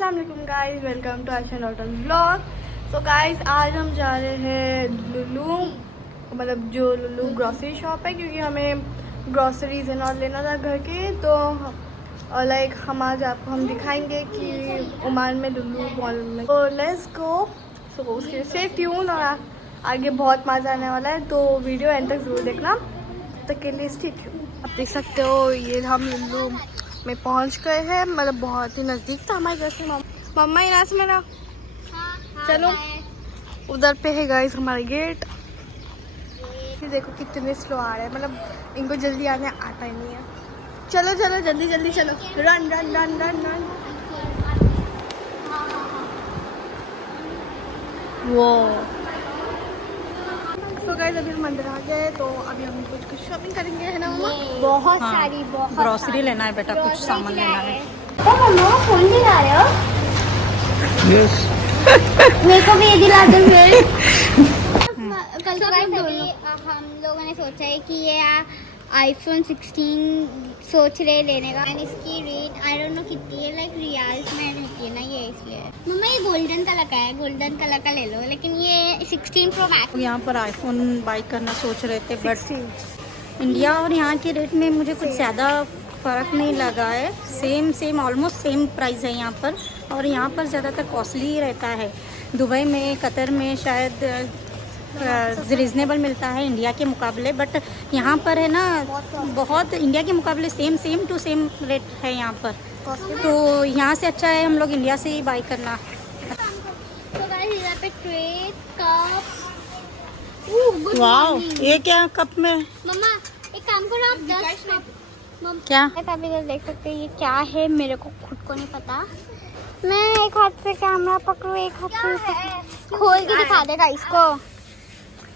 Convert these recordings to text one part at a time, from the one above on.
अस्सलाम वालेकुम guys, welcome to Ayesha daughter vlog. तो गाइस आज हम जा रहे हैं लुलू, मतलब जो लुलू ग्रॉसरी शॉप है, क्योंकि हमें ग्रॉसरीज एंड और लेना था घर के। तो लाइक हम आज आपको हम दिखाएंगे कि ओमान में लुलू मॉल में। तो लेट्स गो। सो उसके लिए स्टे ट्यून, और आगे बहुत मज़ा आने वाला है, तो वीडियो एंड तक ज़रूर देखना। तब तक के लिए स्टे ट्यून। आप देख सकते हो ये हम लुलू में पहुंच गए हैं, मतलब बहुत ही नज़दीक था हमारे घर से। मम्मा यहाँ से मेरा चलो उधर पे है गाइस हमारा गेट। ये देखो कितने स्लो आ रहे हैं, मतलब इनको जल्दी आने आता ही नहीं है। चलो चलो जल्दी जल्दी चलो, run run run run run. वो तो गाइस अभी हम अंदर आ गए, तो अभी हम कुछ शॉपिंग करेंगे, है ना मम्मा? बहुत सारी ग्रोसरी लेना है बेटा, कुछ सामान लेना है। तो मम्मा फोन दिला रहे हो? यस। मेरे को भी ये दिला दो फिर। कल तो गाइस अभी हम लोगों ने सोचा है कि ये आईफोन 16 सोच रहे लेने का। एंड इसकी रेट आई डोंट नो कितनी है, लाइक रियाल्स में रहती है ना ये, इसलिए। मम्मा ये गोल्डन कलर का है, गोल्डन कलर का ले लो, लेकिन ये 16 प्रो मैक्स। यहाँ पर आईफोन बाई करना सोच रहे थे, बट इंडिया और यहाँ के रेट में मुझे कुछ ज़्यादा फ़र्क नहीं लगा है। सेम ऑलमोस्ट सेम प्राइस है यहाँ पर, और यहाँ पर ज़्यादातर कॉस्टली ही रहता है। दुबई में, कतर में शायद रिजनेबल मिलता है इंडिया के मुकाबले, बट यहाँ पर है ना बहुत इंडिया के मुकाबले सेम टू सेम रेट है यहाँ पर। तो यहाँ से अच्छा है हम लोग इंडिया से ही बाई करना। तो गाइस यहाँ पे ट्रे कप। वाओ, ये क्या कप में? मम्मा एक काम करो, आप 10 कप क्या? अभी देख सकते हैं ये क्या है, मेरे को खुद को नहीं पता। मैं एक हाथ से कैमरा पकड़ू, एक हाथ से खोल के दिखा देगा इसको।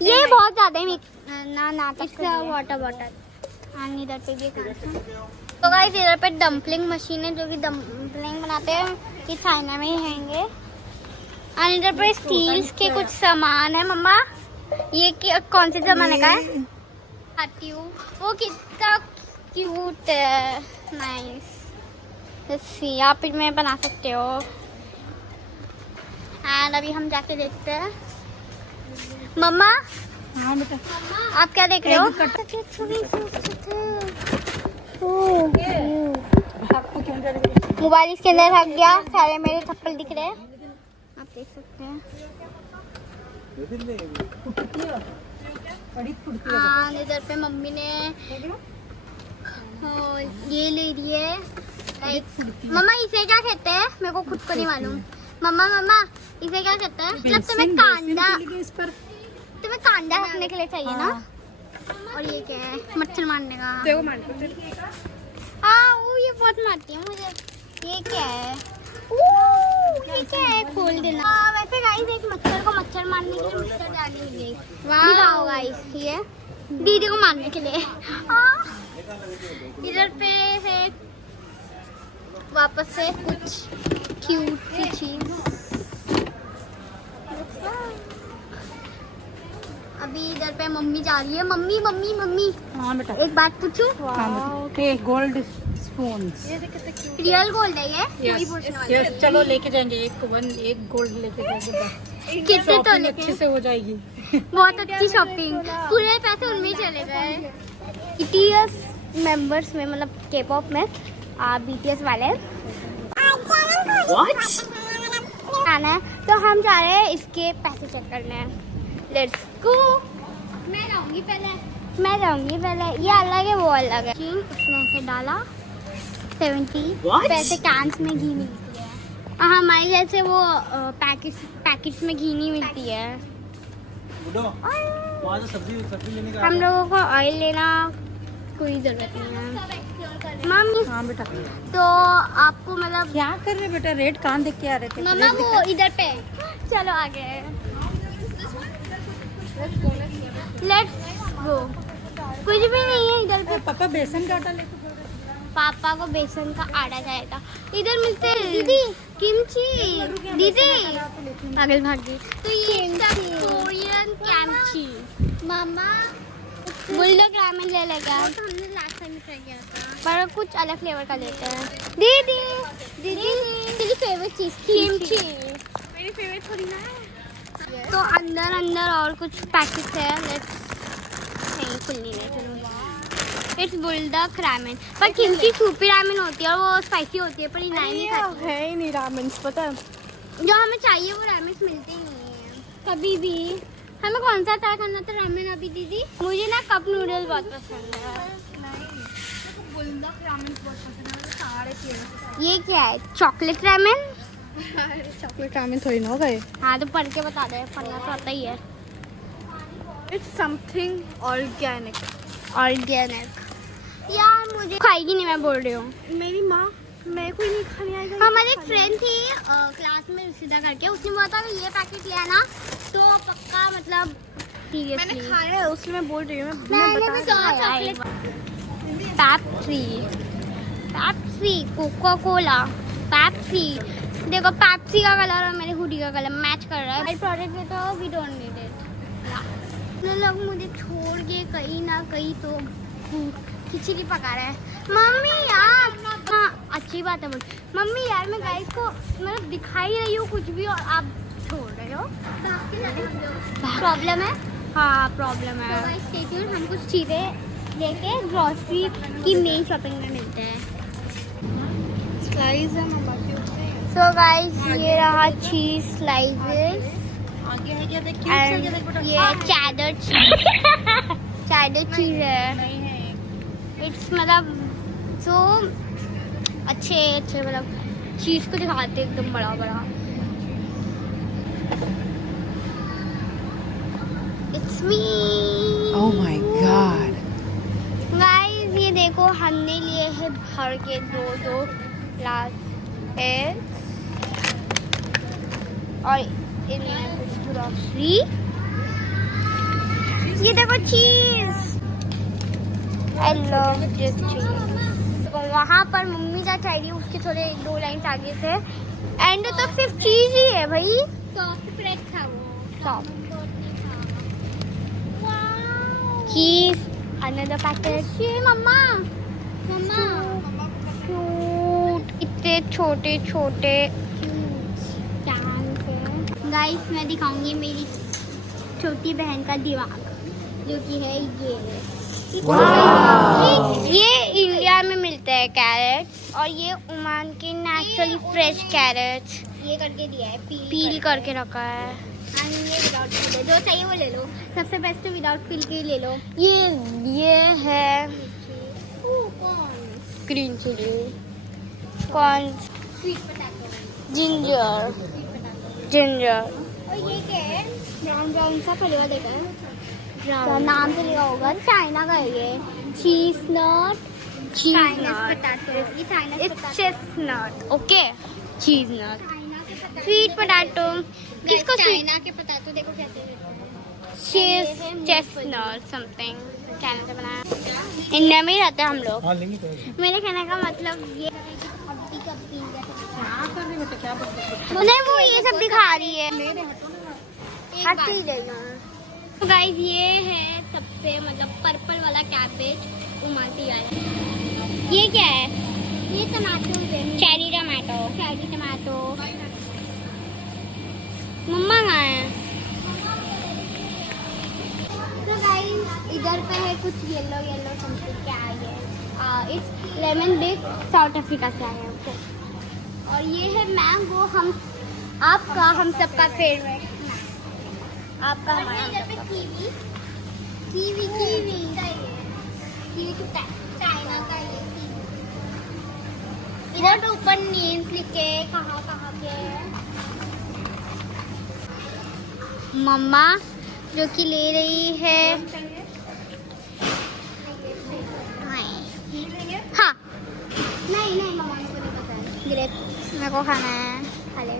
ये बहुत ज्यादा है ना इसका वाटर बॉटल। इधर पे भी तो गाइस इधर पे डम्पलिंग मशीन है, जो कि डम्पलिंग बनाते हैं, ये चाइना में ही हैंगे। और इधर पे स्टील्स के कुछ सामान है। मम्मा ये कौन से जमाने का है? आती हूँ, वो कितना क्यूट है, नाइस। आप इसमें बना सकते हो। एंड अभी हम जाके देखते हैं। मम्मा हाँ बेटा, आप क्या देख रहे हो? मोबाइल इसके अंदर रख गया, सारे मेरे चप्पल दिख रहे हैं, आप देख सकते हैं। इधर पे मम्मी ने ये ले रही है। मम्मा इसे क्या कहते हैं? मेरे को खुद को नहीं मालूम। मम्मा इसे क्या कहते हैं? मतलब तुम्हें कांदा रखने के लिए चाहिए ना? और ये क्या है? मच्छर मारने का। हाँ ये बहुत मारती है मुझे। ये क्या है? ये क्या है? खोल देना। वैसे गाइस एक मच्छर को मच्छर मारने के लिए मच्छरदानी मिलेगी। वाह गाइस, ये दीदी को मारने के लिए। इधर पे है वापस से कुछ क्यूट सी चीज। अभी इधर पे मम्मी जा रही है। मम्मी हाँ बेटा, एक बात पूछूं? ये गोल्ड स्पून, रियल गोल्ड है ये? वही पूछने वाली यस। चलो लेके जाएंगे एक गोल्ड लेके जाएंगे। कितने तो अच्छे लेके? से हो जाएगी। बहुत अच्छी शॉपिंग, पूरे पैसे उनमें ही चले गए। BTS मेंबर्स में, मतलब K-pop में BTS वाले आना है, तो हम जा रहे हैं इसके पैसे चेक करने। Let's go. मैं जाऊंगी पहले। ये अलग है, वो अलग है। उसने ऐसे डाला 70 पैसे कैंस में घी मिलती है। हमारे जैसे वो पैकेट्स में घी नहीं मिलती है। हम लोगों को ऑयल लेना कोई जरूरत नहीं है। मम्मी हाँ बेटा, तो आपको मतलब क्या कर रहे बेटा? रेट कहाँ देख के आ रहे थे? मम्मा वो इधर पे। चलो आगे, लेट्स गो। कुछ भी नहीं है इधर पे। पापा बेसन का आटा लेके पापा को बेसन का आटा जाएगा। इधर मिलते हैं दीदी किमची। दीदी पागल भागी। तो ये कोरियन किमची। मामा बुलडॉग रामेन ले लेगा। तो हमने लास्ट टाइम पर कुछ अलग फ्लेवर का लेते हैं। दीदी दीदी तेरी फेवरेट चीज किमची मेरी फेवरेट थोड़ी ना है। तो अंदर और कुछ पैकेट्स है। लेट्स नहीं खुल नहीं रहे, चलो। इट्स बुलडॉग रामेन, पर किमची सूपी रामेन होती है और वो स्पाइसी होती है, पर ये नहीं खाती है ही नहीं रामेन, पता है। जो हमें चाहिए वो रामेन मिलते ही नहीं है कभी भी। हमें कौन सा ट्राई करना था रामेन अभी दीदी? मुझे ना कप नूडल्स बहुत पसंद है। बुलडॉग रामेन बहुत पसंद है, सारे चाहिए। ये क्या है? Chocolate ramen? चॉकलेट रामेन थोड़ी ना हो गए। हाँ तो पढ़ के बता दे, पढ़ना तो आता ही है। It's something organic. ऑर्गेनिक यार मुझे खाएगी नहीं, मैं बोल रही हूँ। मेरी माँ मेरे को ही नहीं खाने आएगा। हमारी एक फ्रेंड थी क्लास में सीधा करके, उसने बोला था कि ये पैकेट ले आना तो पक्का, मतलब मैंने सीरियसली। खाया है, उसलिए मैं बोल रही हूँ। मैंने भी दो chocolate. Pepsi, Coca Cola, Pepsi. देखो पेप्सी का कलर और मेरे हुडी का कलर मैच कर रहा है। प्रोडक्ट है तो वी डोंट नीड इट। लोग मुझे छोड़ के कहीं ना कहीं तो खिचड़ी पका रहा है। मम्मी यार, हाँ अच्छी बात है। मम्मी यार मैं गाइस को मतलब दिखाई रही हूँ कुछ भी और आप छोड़ रहे हो, प्रॉब्लम है। हाँ प्रॉब्लम है। तो गाइस स्टे ट्यून्ड, हम कुछ चीज़ें लेके ग्रॉसरी की मेन शॉपिंग में मिलते हैं। स्लाइस है मम्मा की। सो गाइस ये रहा चीज स्लाइसेस आगे है क्या? देख एंड ये चैडर चीज है। इट्स मतलब सो अच्छे मतलब चीज को दिखाते एकदम बड़ा बड़ा। It's me. Oh my god. Guys ये देखो हमने लिए हैं भर के दो ग्लास एग्स और इनमें कुछ ग्रॉसरी। ये देखो चीज, आई लव दिस चीज। वहाँ पर मम्मी जा चाहिए उसके थोड़े 2 लाइन आगे से एंड तो सिर्फ चीज ही है भाई। सॉफ्ट ब्रेड था वो, चीज। Another packet. ये मम्मा क्यूट, इतने छोटे छोटे गाइस। मैं दिखाऊंगी मेरी छोटी बहन का दिमाग, जो कि है ये इंडिया में मिलता है कैरेट, और ये ओमान के नेचुरली फ्रेश कैरेट ये करके दिया है, पील करके रखा है। ये विदाउट पील, जो चाहिए वो ले लो। सबसे बेस्ट तो विदाउट पील के ही ले लो। ये है green chilli, corn, sweet potato, ginger. और ये क्या है? ब्राउन सा फ्लेवर देता है। नाम से लिखा होगा, चाइना का है ये। चीज नट, चेस्टनट, ओके चीज नट, स्वीट पोटैटो। किसको चाइना के पोटैटो देखो कैसे, चेस्टनट समथिंग। चाइना से बनाया, इंडिया में ही रहते हैं हम लोग। मेरे कहने का मतलब ये नहीं, वो ये सब दिखा रही है। हर चीज ले लो। तो गाइस ये है सबसे मतलब पर्पल वाला कैबेज उमाती आया। ये क्या है? ये टमाटो है, चेरी टमाटो। मम्मा कहाँ है? तो गाइस इधर पे है कुछ येलो समथिंग, क्या है ये? It's lemon big, south Africa से आया है। और ये है मैंगो, आपका हम सबका फेवरेट। आपका हमारा कीवी तो चाइना का ये इधर तो ऊपर नेम्स लिखे कहाँ के। मम्मा जो कि ले रही है, हाँ नहीं मम्मा को नहीं पता है। ग्रेप मेरे को खाना है, खा ले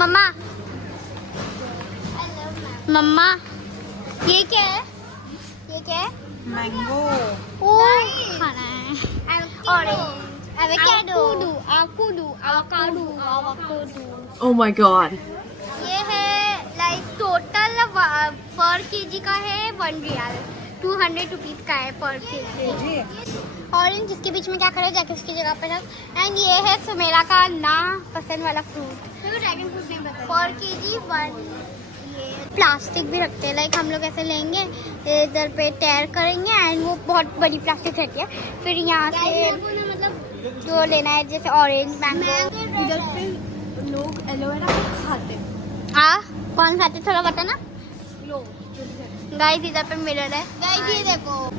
मम्मा। मम्मा ये क्या है? मैंगो। ओ खाना है। एवोकाडो। Oh my god. ये है लाइक टोटल पर केजी का है 1 रियाल, 200 रुपीज़ का है पर केजी। ऑरेंज जिसके बीच में क्या खड़ा है जाके उसकी जगह पर रख। एंड ये है सुमेरा का ना पसंद वाला फ्रूट, ड्रैगन फ्रूट नहीं पता। पर केजी 1। ये प्लास्टिक भी रखते हैं, लाइक हम लोग ऐसे लेंगे इधर पे टेयर करेंगे एंड वो बहुत बड़ी प्लास्टिक रहती है। फिर यहाँ से मतलब जो लेना है जैसे ऑरेंज मैंगो। इधर पे लोग एलोवेरा खाते हैं। हाँ कौन खाते थोड़ा बता ना। लोग गाइस इधर पे मिरर है, गाइस ये देखो।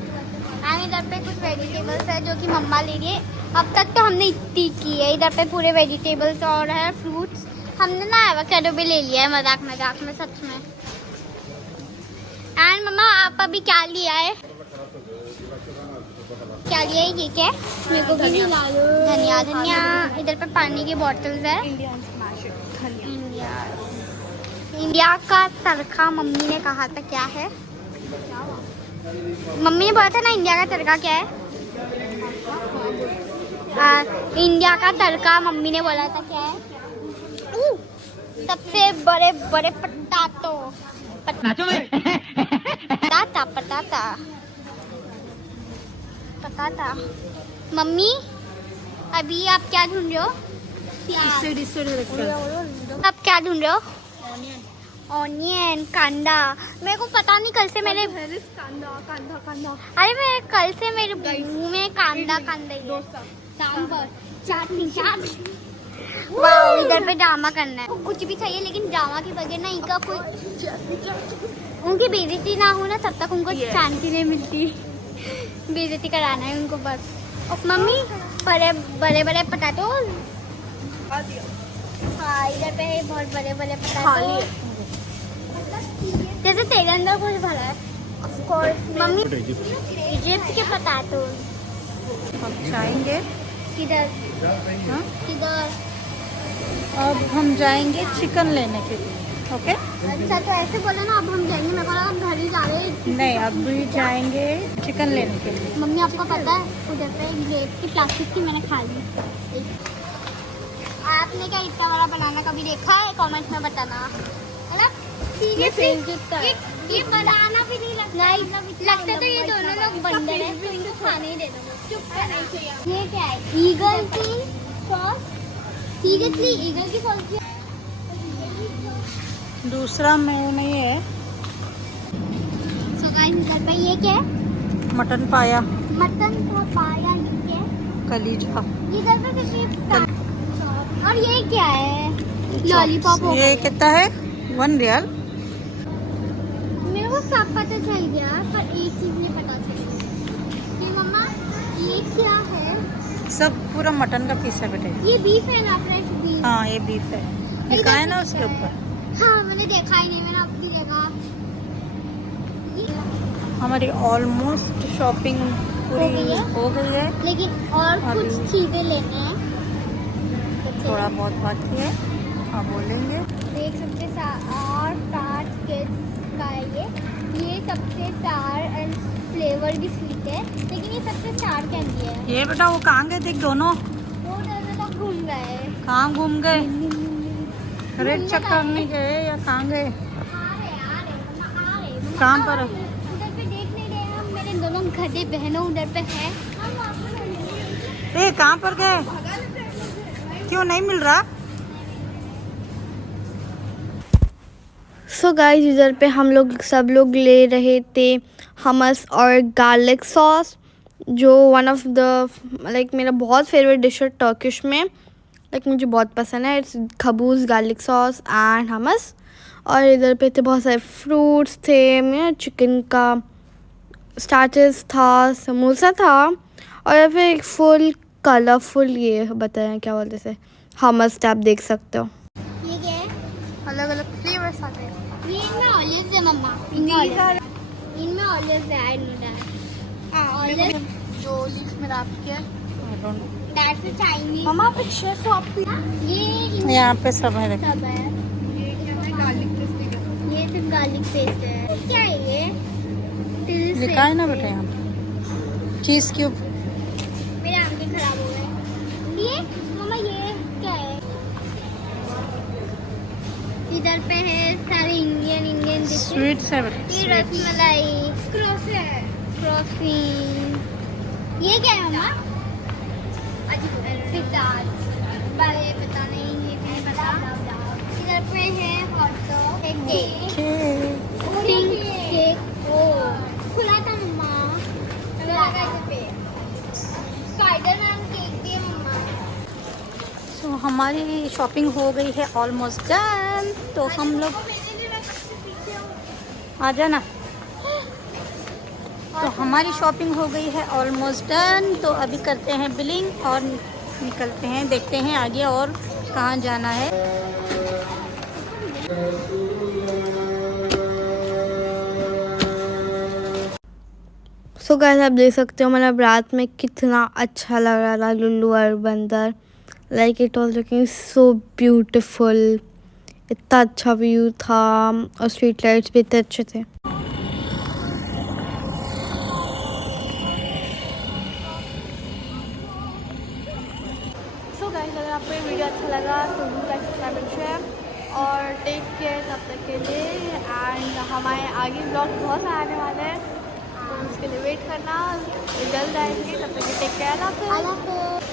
एंड इधर पे कुछ वेजिटेबल्स है जो कि मम्मा ले रही है। अब तक तो हमने इतनी की है। इधर पे पूरे वेजिटेबल्स और है फ्रूट्स। हमने ना एवोकाडो भी ले लिया है मजाक मजाक में, सच में। एंड मम्मा आप अभी क्या लिया है? क्या लिया है? ये क्या है? मेरे को भी धनिया धनिया। इधर पे पानी की बॉटल्स है। इंडिया का तड़का मम्मी ने कहा था क्या है? मम्मी ने बोला था ना इंडिया का तड़का क्या है? इंडिया का तड़का मम्मी ने बोला था क्या है? सबसे बड़े बड़े पटाटो पटाटा पटाटा पटाटा। मम्मी अभी आप क्या ढूंढ रहे हो? आप क्या ढूंढ रहे हो? ऑनियन कांदा। मेरे को पता नहीं कल से मेरे अरे मेरे कल से मेरे मुंह में कांदा कांदा ही है। सांभर चाटनी चाट। वाओ इधर पे ड्रामा करना है। कुछ भी चाहिए लेकिन ड्रामा के बगैर ना इनका कोई उनकी बेइज्जती ना हो ना तब तक उनको शांति नहीं मिलती। बेइज्जती कराना है उनको बस। मम्मी बड़े बड़े बड़े पटाटो। हाँ इधर पे है बहुत बड़े बड़े पटाटो। जैसे तेरे अंदर कुछ भरा है। ऑफ कोर्स मम्मी इजिप्ट के पटाटो। अब जाएंगे किधर? हाँ? किधर? अब हम जाएंगे चिकन लेने के लिए। ओके अच्छा तो ऐसे बोले ना अब हम जाएंगे। मेरे को लगा हम घर ही जा रहे हैं। नहीं अभी जाएंगे चिकन लेने के लिए। मम्मी आपको पता है उधर पे ग्रेप की प्लास्टिक की मैंने खा ली। आपने क्या इतना बड़ा बनाना कभी देखा है? कमेंट में बताना है ना। सीरियसली ये बनाना भी नहीं लगता। लगता तो ये दोनों लोग बंदर हैं तो इनको खाने ही दे दो। चुप करना चाहिए। ये क्या है? ईगल की सॉस। सीरियसली ईगल की सॉस। दूसरा मेरे में ये है सो गाइस इधर पे ये क्या है? मटन पाया, मटन का पाया। ये क्या है? कलीजा। इधर पे सिर्फ और ये क्या है? लॉलीपॉप। ये कितना है? 1 रियल। मेरे को सब पता चल गया पर एक चीज नहीं पता चली कि मम्मा ये क्या है? सब पूरा मटन का पीस है बेटे। ये बीफ है ना? Fresh beef. हाँ ये बीफ है, लिखा है ना उसके ऊपर। हाँ मैंने देखा ही नहीं, मैंने अपनी देखा। हमारी ऑलमोस्ट शॉपिंग पूरी हो गई है। लेकिन और कुछ चीजें लेने हैं। थोड़ा बहुत बाकी है, अब बोलेंगे। देख सकते और 5 किड्स का है ये सबसे सार एंड फ्लेवर भी स्वीट है लेकिन ये सबसे सार कैंडी है। ये बेटा वो कहाँ गए थे दोनों? वो दोनों लोग घूम गए। कहाँ घूम गए? रेड चक्कर नहीं गए या कहाँ गए? कहाँ पर? उधर पे देख नहीं रहे हम। मेरे दोनों गधे बहनों उधर पे है। कहाँ पर गए? क्यों नहीं मिल रहा? सो गाइस इधर पे हम लोग सब लोग ले रहे थे हमस और गार्लिक सॉस, जो वन ऑफ द लाइक मेरा बहुत फेवरेट डिश है टर्किश में। लाइक मुझे बहुत पसंद है। इट्स खबूज गार्लिक सॉस एंड हमस। और इधर पे थे बहुत सारे फ्रूट्स थे, चिकन का स्टार्टर्स था, समोसा था और फिर एक फुल कलरफुल ये बताएं क्या बोलते से हमस आप देख सकते हो। ये क्या है? अलग अलग फ्लेवर्स आते हैं। ये इनमें ऑलिव्स है मम्मा। इनमें ऑलिव्स है। I know that. ऑलिव जो लीफ में रैप किया है। That's a Chinese. मम्मा आप एक शेफ हो आप। ये यहाँ पे सब है देखो। सब है। गार्लिक पेस्ट ये सिर्फ गार्लिक पेस्ट है। क्या है ये? लिखा है ना बेटा यहाँ पे चीज क्यूब। मेरे आंखें खराब हो गए। ये मम्मा ये क्या है? इधर पे है सारे इंडियन डिशेस। स्वीट्स है बेटा, ये स्वीट्स। रसमलाई क्रॉस है। क्रॉसिंग। ये क्या है मम्मा? पिज़्ज़ा। ये पता नहीं, ये भी नहीं पता। इधर पे है हॉट डॉग, एक केक, पिंक केक। ओ खुला था मम्मा, खुला था इस पे। स्पाइडरमैन केक भी है मम्मा। तो हमारी शॉपिंग हो गई है ऑलमोस्ट डन। तो हम लोग आ जाना। तो हमारी शॉपिंग हो गई है ऑलमोस्ट डन। तो अभी करते हैं बिलिंग और निकलते हैं, देखते हैं आगे और कहाँ जाना है। सो गाइस आप देख सकते हो मतलब रात में कितना अच्छा लग रहा था लुल्लू और बंदर। Like it was looking so beautiful. इतना अच्छा व्यू था और स्ट्रीट लाइट्स भी इतने अच्छे थे। सो गाइस अगर आपको ये वीडियो अच्छा लगा तो do like subscribe and share और टेक केयर तब तक के लिए। एंड हमारे आगे ब्लॉग बहुत सारे आने वाले हैं तो उसके लिए वेट करना, जल्द आएंगे। तब तक के टेक केयर। अल्लाह हाफ़िज़।